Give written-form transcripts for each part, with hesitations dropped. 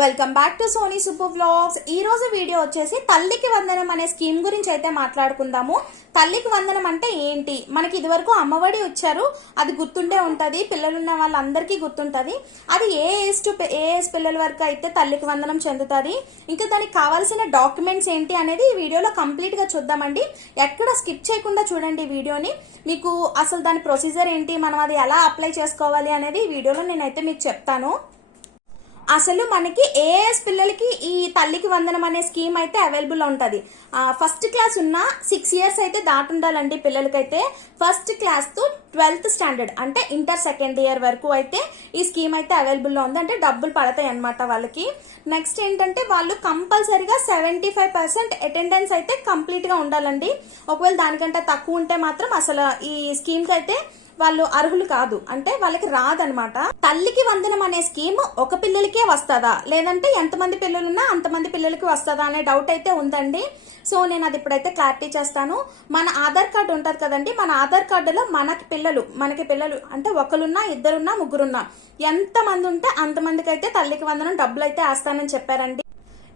Welcome back to Sony super vlogs. ఈ రోజు video వచ్చేసి తల్లికి వందనం అనే స్కీమ్ గురించి అయితే మాట్లాడుకుందాము. తల్లికి వందనం అంటే ఏంటి? మనకి ఇదివరకు అమ్మఒడి వచ్చారు, అది గుర్తుండే ఉంటది, పిల్లలున్న వాళ్ళందరికీ గుర్తుంటది. అది ఏ ఏజ్ పిల్లల వరకు అయితే తల్లికి వందనం చెందుతుంది, ఇంకా దానికి కావాల్సిన డాక్యుమెంట్స్ ఏంటి అనేది ఈ వీడియోలో కంప్లీట్ గా చూద్దామండి. ఎక్కడ స్కిప్ చేయకుండా చూడండి ఈ వీడియోని. మీకు అసలు దాని ప్రొసీజర్ ఏంటి, మనం అది ఎలా అప్లై చేసుకోవాలి అనేది ఈ వీడియోలో నేనైతే మీకు చెప్తాను. అసలు మనకి ఏఎస్ పిల్లలకి ఈ తల్లికి వందనం అనే స్కీమ్ అయితే అవైలబుల్ ఉంటుంది. ఫస్ట్ క్లాస్ ఉన్న 6 years అయితే దాటుండాలండి పిల్లలకైతే. First class to 12th standard అంటే ఇంటర్ సెకండ్ ఇయర్ వరకు అయితే ఈ స్కీమ్ అయితే అవైలబుల్లో ఉంది. అంటే డబ్బులు పడతాయి అనమాట వాళ్ళకి. నెక్స్ట్ ఏంటంటే వాళ్ళు కంపల్సరీగా 75% అటెండెన్స్ అయితే కంప్లీట్ గా ఉండాలండి. ఒకవేళ దానికంటే తక్కువ ఉంటే మాత్రం అసలు ఈ స్కీమ్ కి అయితే వాళ్ళు అర్హులు కాదు, అంటే వాళ్ళకి రాదనమాట. తల్లికి వందనం అనే స్కీమ్ ఒక పిల్లలకే వస్తుందా, లేదంటే ఎంతమంది పిల్లలున్నా అంతమంది పిల్లలకి వస్తుందా అనే డౌట్ అయితే ఉందండి. సో నేను అది ఇప్పుడైతే క్లారిటీ చేస్తాను. మన ఆధార్ కార్డు ఉంటుంది కదండి, మన ఆధార్ కార్డులో మనకి పిల్లలు అంటే ఒకరున్నా, ఇద్దరున్నా, ముగ్గురున్నా, ఎంతమంది ఉంటే అంతమందికి అయితే తల్లికి వందనం డబ్బులు అయితే వేస్తానని చెప్పారండి.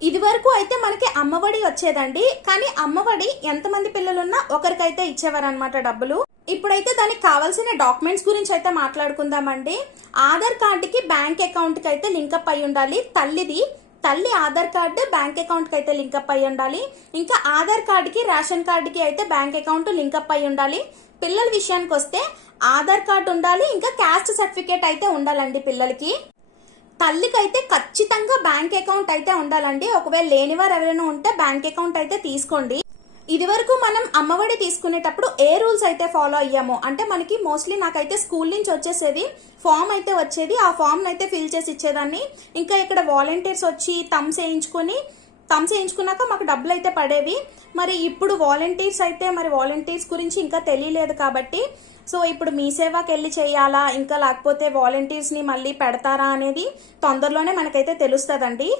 ఇది వరకు అయితే మనకి అమ్మఒడి వచ్చేదండి, కానీ అమ్మఒడి ఎంతమంది పిల్లలున్నా ఒకరికైతే ఇచ్చేవారు అనమాట డబ్బులు. ఇప్పుడైతే దానికి కావాల్సిన డాక్యుమెంట్స్ గురించి అయితే మాట్లాడుకుందామండి. ఆధార్ కార్డుకి బ్యాంక్ అకౌంట్ కి అయితే లింకప్ అయి ఉండాలి. తల్లి ఆధార్ కార్డు బ్యాంక్ అకౌంట్ కి అయితే లింకప్ అయి ఉండాలి. ఇంకా ఆధార్ కార్డుకి రేషన్ కార్డుకి అయితే బ్యాంక్ అకౌంట్ లింకప్ అయి ఉండాలి. పిల్లల విషయానికి వస్తే ఆధార్ కార్డు ఉండాలి, ఇంకా క్యాస్ట్ సర్టిఫికేట్ అయితే ఉండాలండి పిల్లలకి. తల్లికి అయితే ఖచ్చితంగా బ్యాంక్ అకౌంట్ అయితే ఉండాలండి. ఒకవేళ లేనివారు ఎవరైనా ఉంటే బ్యాంక్ అకౌంట్ అయితే తీసుకోండి. ఇది వరకు మనం అమ్మఒడి తీసుకునేటప్పుడు ఏ రూల్స్ అయితే ఫాలో అయ్యామో, అంటే మనకి మోస్ట్లీ నాకైతే స్కూల్ నుంచి వచ్చేసేది ఫామ్ అయితే వచ్చేది, ఆ ఫామ్ అయితే ఫిల్ చేసి ఇచ్చేదాన్ని. ఇంకా ఇక్కడ వాలంటీర్స్ వచ్చి థమ్స్ వేయించుకున్నాక మాకు డబ్బులు అయితే పడేవి. మరి ఇప్పుడు వాలంటీర్స్ గురించి ఇంకా తెలియలేదు కాబట్టి, సో ఇప్పుడు మీ సేవాకి వెళ్ళి చేయాలా, ఇంకా లేకపోతే వాలంటీర్స్ ని మళ్ళీ పెడతారా అనేది తొందరలోనే మనకైతే తెలుస్తుందండి.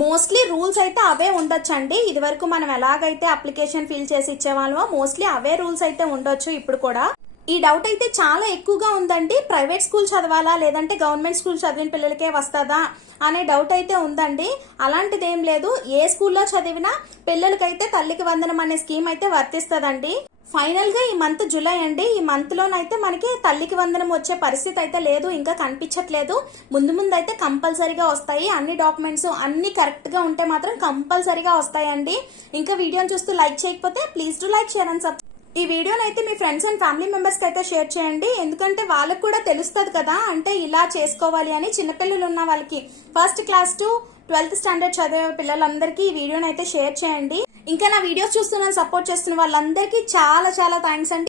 మోస్ట్లీ రూల్స్ అయితే అవే ఉండొచ్చండి. ఇది వరకు మనం ఎలాగైతే అప్లికేషన్ ఫిల్ చేసి ఇచ్చేవాళ్ళమో మోస్ట్లీ అవే రూల్స్ అయితే ఉండొచ్చు ఇప్పుడు కూడా. ఈ డౌట్ అయితే చాలా ఎక్కువగా ఉందండి. ప్రైవేట్ స్కూల్ చదవాలా లేదంటే గవర్నమెంట్ స్కూల్ చదివిన పిల్లలకే వస్తుందా అనే డౌట్ అయితే ఉందండి. అలాంటిది ఏం లేదు, ఏ స్కూల్లో చదివినా పిల్లలకైతే తల్లికి వందనం అనే స్కీమ్ అయితే వర్తిస్తుందండి. ఫైనల్ గా ఈ మంత్ జూలై అండి, ఈ మంత్ లోనైతే మనకి తల్లికి వందనం వచ్చే పరిస్థితి అయితే లేదు, ఇంకా కనిపించట్లేదు. ముందు అయితే కంపల్సరీగా వస్తాయి. అన్ని డాక్యుమెంట్స్ అన్ని కరెక్ట్ గా ఉంటే మాత్రం కంపల్సరీగా వస్తాయండి. ఇంకా వీడియోని చూస్తూ లైక్ చేయకపోతే please to like, share and subscribe. ఈ వీడియోని అయితే మీ ఫ్రెండ్స్ అండ్ ఫ్యామిలీ మెంబర్స్ కి అయితే షేర్ చేయండి, ఎందుకంటే వాళ్ళకి కూడా తెలుస్తుంది కదా, అంటే ఇలా చేసుకోవాలి అని. చిన్నపిల్లలు ఉన్న వాళ్ళకి first class to 12th standard చదివే పిల్లలందరికీ ఈ వీడియోని అయితే షేర్ చేయండి. ఇంకా నా వీడియోస్ చూస్తున్న సపోర్ట్ చేస్తున్న వాళ్ళందరికీ చాలా చాలా థ్యాంక్స్ అండి.